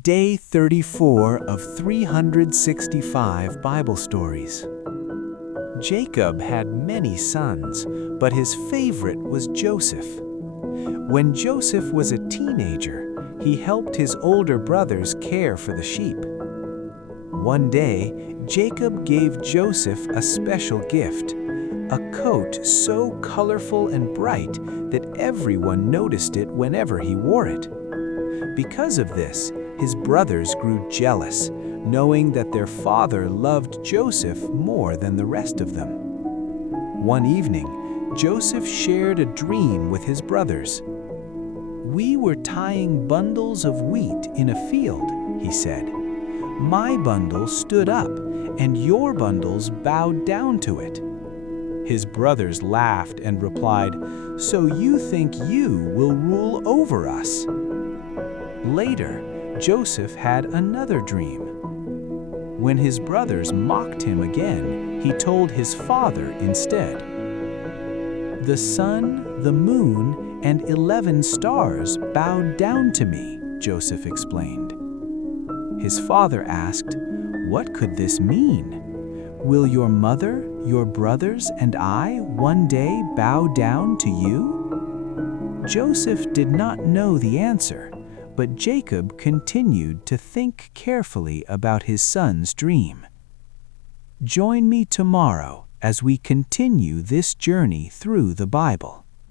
Day 34 of 365 Bible Stories. Jacob had many sons, but his favorite was Joseph. When Joseph was a teenager, he helped his older brothers care for the sheep. One day, Jacob gave Joseph a special gift, a coat so colorful and bright that everyone noticed it whenever he wore it. Because of this, his brothers grew jealous, knowing that their father loved Joseph more than the rest of them. One evening, Joseph shared a dream with his brothers. "We were tying bundles of wheat in a field," he said. "My bundle stood up, and your bundles bowed down to it." His brothers laughed and replied, "So you think you will rule over us?" Later, Joseph had another dream. When his brothers mocked him again, he told his father instead. "The sun, the moon, and 11 stars bowed down to me," Joseph explained. His father asked, "What could this mean? Will your mother, your brothers, and I one day bow down to you?" Joseph did not know the answer, but Jacob continued to think carefully about his son's dream. Join me tomorrow as we continue this journey through the Bible.